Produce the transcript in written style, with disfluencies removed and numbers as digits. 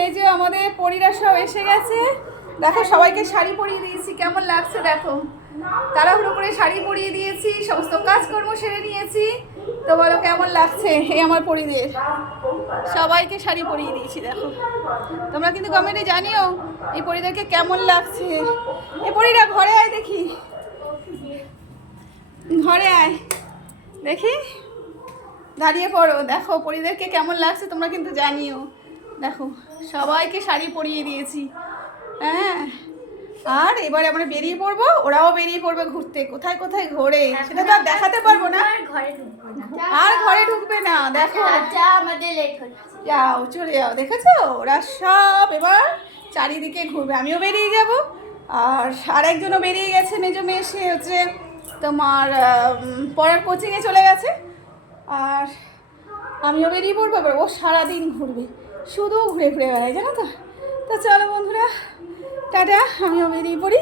এই যে আমাদের পরীরা সব এসে গেছে। দেখো সবাইকে শাড়ি পরিয়ে দিয়েছি, কেমন লাগছে দেখো। তাড়াহুড়ো করে শাড়ি পরিয়ে দিয়েছি, সমস্ত কাজকর্ম সেরে নিয়েছি। তো বলো কেমন লাগছে এই আমার পরীদের? সবাইকে শাড়ি পরিয়ে দিয়েছি দেখো। তোমরা কিন্তু কমেন্টে জানিও এই পরীদেরকে কেমন লাগছে। এই পরীরা ঘরে আয় দেখি, ঘরে আয় দেখি, দাঁড়িয়ে পড়ো। দেখো পরীদেরকে কেমন লাগছে তোমরা কিন্তু জানিও। দেখো সবাইকে শাড়ি পরিয়ে দিয়েছি। হ্যাঁ, আর এবার আমরা বেরিয়ে পড়বো, ওরাও বেরিয়ে পড়বে ঘুরতে। কোথায় কোথায় ঘোরে সেটা তো আর দেখাতে পারবো না, আর ঘরে ঢুকবে না। দেখো যাও, চলে যাও। দেখেছো ওরা সব এবার চারিদিকে ঘুরবে। আমিও বেরিয়ে যাব, আর আরেকজনও বেরিয়ে গেছে, মেজো মেয়ে, সে হচ্ছে তোমার পড়ার কোচিংয়ে চলে গেছে। আর আমিও বেরিয়ে পড়বো। এবার ও সারাদিন ঘুরবে, শুধু ঘুরে ঘুরে বেড়ায়, জানো তো। তো চলো বন্ধুরা, টাটা, আমিও বেরিয়ে পড়ি।